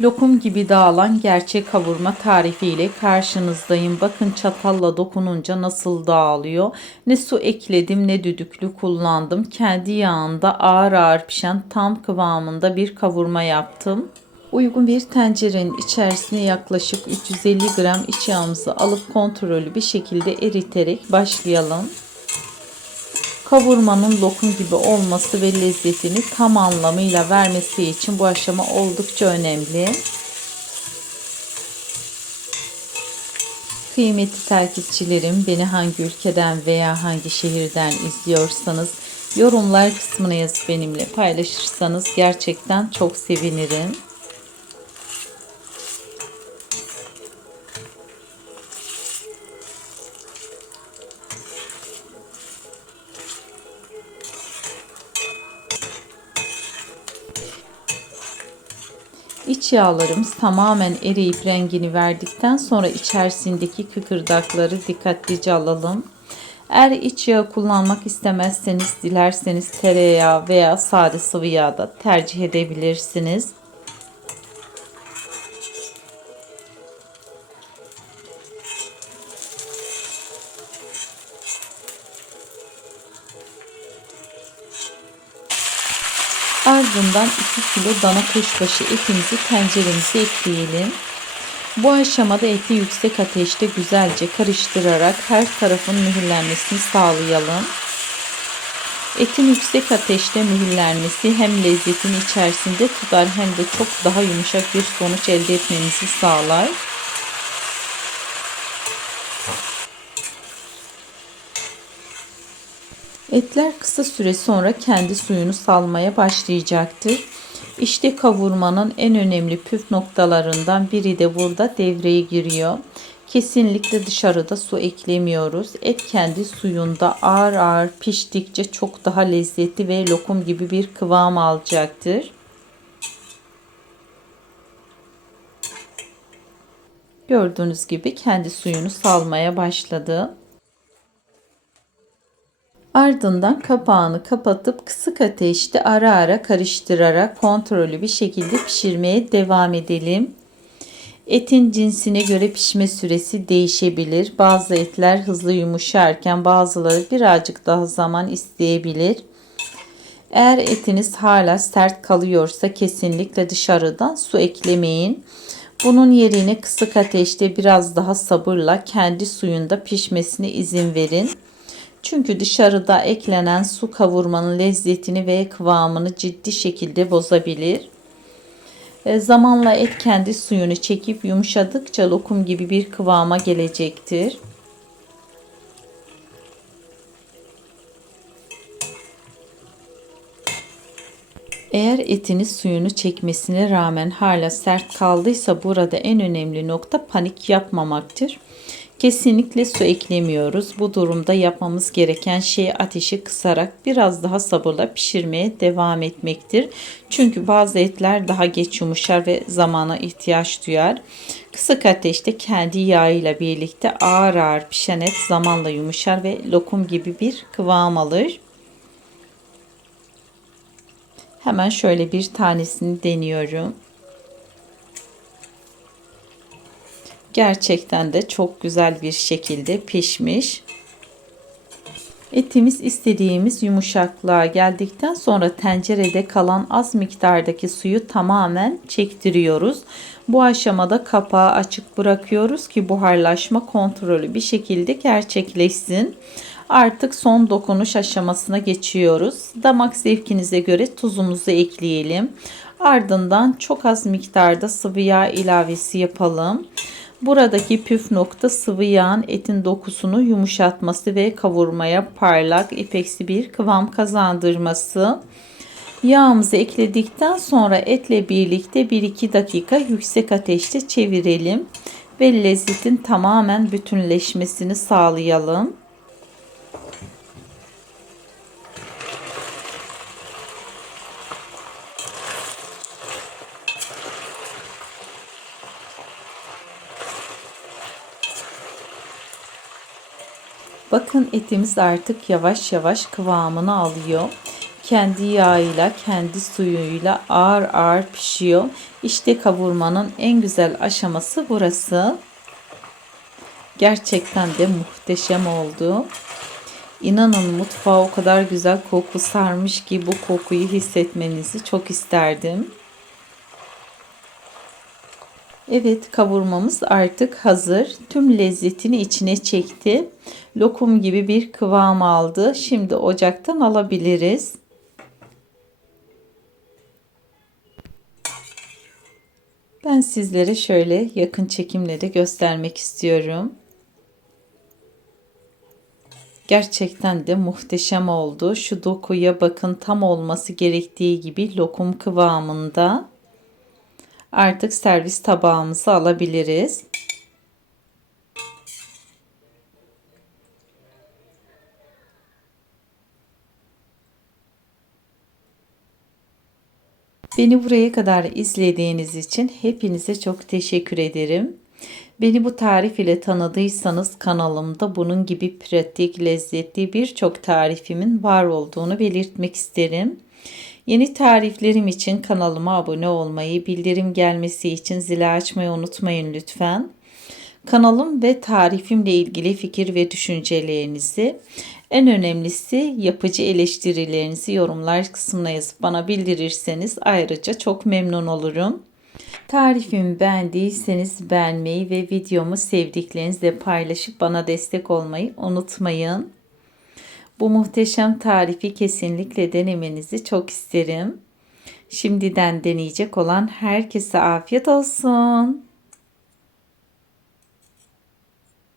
Lokum gibi dağılan gerçek kavurma tarifiyle karşınızdayım. Bakın çatalla dokununca nasıl dağılıyor. Ne su ekledim ne düdüklü kullandım. Kendi yağında ağır ağır pişen tam kıvamında bir kavurma yaptım. Uygun bir tencerenin içerisine yaklaşık 350 gram iç yağımızı alıp kontrollü bir şekilde eriterek başlayalım. Kavurmanın lokum gibi olması ve lezzetini tam anlamıyla vermesi için bu aşama oldukça önemli. Kıymetli takipçilerim, beni hangi ülkeden veya hangi şehirden izliyorsanız yorumlar kısmına yazıp benimle paylaşırsanız gerçekten çok sevinirim. İç yağlarımız tamamen eriyip rengini verdikten sonra içerisindeki kıkırdakları dikkatlice alalım. Eğer iç yağı kullanmak istemezseniz dilerseniz tereyağı veya sade sıvı yağ da tercih edebilirsiniz. Ardından 2 kilo dana kuşbaşı etimizi tenceremize ekleyelim. Bu aşamada eti yüksek ateşte güzelce karıştırarak her tarafın mühürlenmesini sağlayalım. Etin yüksek ateşte mühürlenmesi hem lezzetin içerisinde tutar hem de çok daha yumuşak bir sonuç elde etmemizi sağlar. Etler kısa süre sonra kendi suyunu salmaya başlayacaktır. İşte kavurmanın en önemli püf noktalarından biri de burada devreye giriyor. Kesinlikle dışarıda su eklemiyoruz. Et kendi suyunda ağır ağır piştikçe çok daha lezzetli ve lokum gibi bir kıvam alacaktır. Gördüğünüz gibi kendi suyunu salmaya başladı. Ardından kapağını kapatıp kısık ateşte ara ara karıştırarak kontrollü bir şekilde pişirmeye devam edelim. Etin cinsine göre pişme süresi değişebilir. Bazı etler hızlı yumuşarken bazıları birazcık daha zaman isteyebilir. Eğer etiniz hala sert kalıyorsa kesinlikle dışarıdan su eklemeyin. Bunun yerine kısık ateşte biraz daha sabırla kendi suyunda pişmesine izin verin. Çünkü dışarıda eklenen su kavurmanın lezzetini ve kıvamını ciddi şekilde bozabilir. Zamanla et kendi suyunu çekip yumuşadıkça lokum gibi bir kıvama gelecektir. Eğer etiniz suyunu çekmesine rağmen hala sert kaldıysa burada en önemli nokta panik yapmamaktır. Kesinlikle su eklemiyoruz. Bu durumda yapmamız gereken şey ateşi kısarak biraz daha sabırla pişirmeye devam etmektir. Çünkü bazı etler daha geç yumuşar ve zamana ihtiyaç duyar. Kısık ateşte kendi yağıyla birlikte ağır ağır pişen et zamanla yumuşar ve lokum gibi bir kıvam alır. Hemen şöyle bir tanesini deniyorum. Gerçekten de çok güzel bir şekilde pişmiş. Etimiz istediğimiz yumuşaklığa geldikten sonra tencerede kalan az miktardaki suyu tamamen çektiriyoruz. Bu aşamada kapağı açık bırakıyoruz ki buharlaşma kontrolü bir şekilde gerçekleşsin. Artık son dokunuş aşamasına geçiyoruz. Damak zevkinize göre tuzumuzu ekleyelim. Ardından çok az miktarda sıvı yağ ilavesi yapalım. Buradaki püf nokta sıvı yağın etin dokusunu yumuşatması ve kavurmaya parlak, ipeksi bir kıvam kazandırması. Yağımızı ekledikten sonra etle birlikte 1-2 dakika yüksek ateşte çevirelim ve lezzetin tamamen bütünleşmesini sağlayalım. Bakın etimiz artık yavaş yavaş kıvamını alıyor. kendi yağıyla, kendi suyuyla ağır ağır pişiyor. İşte kavurmanın en güzel aşaması burası. Gerçekten de muhteşem oldu. İnanın mutfağı o kadar güzel koku sarmış ki bu kokuyu hissetmenizi çok isterdim. Evet, kavurmamız artık hazır. Tüm lezzetini içine çekti. Lokum gibi bir kıvam aldı. Şimdi ocaktan alabiliriz. Ben sizlere şöyle yakın çekimle de göstermek istiyorum. Gerçekten de muhteşem oldu. Şu dokuya bakın, tam olması gerektiği gibi lokum kıvamında. Artık servis tabağımıza alabiliriz. Beni buraya kadar izlediğiniz için hepinize çok teşekkür ederim. Beni bu tarif ile tanıdıysanız kanalımda bunun gibi pratik, lezzetli birçok tarifimin var olduğunu belirtmek isterim. Yeni tariflerim için kanalıma abone olmayı, bildirim gelmesi için zili açmayı unutmayın lütfen. Kanalım ve tarifimle ilgili fikir ve düşüncelerinizi, en önemlisi yapıcı eleştirilerinizi yorumlar kısmına yazıp bana bildirirseniz ayrıca çok memnun olurum. Tarifimi beğendiyseniz beğenmeyi ve videomu sevdiklerinizle paylaşıp bana destek olmayı unutmayın. Bu muhteşem tarifi kesinlikle denemenizi çok isterim. Şimdiden deneyecek olan herkese afiyet olsun.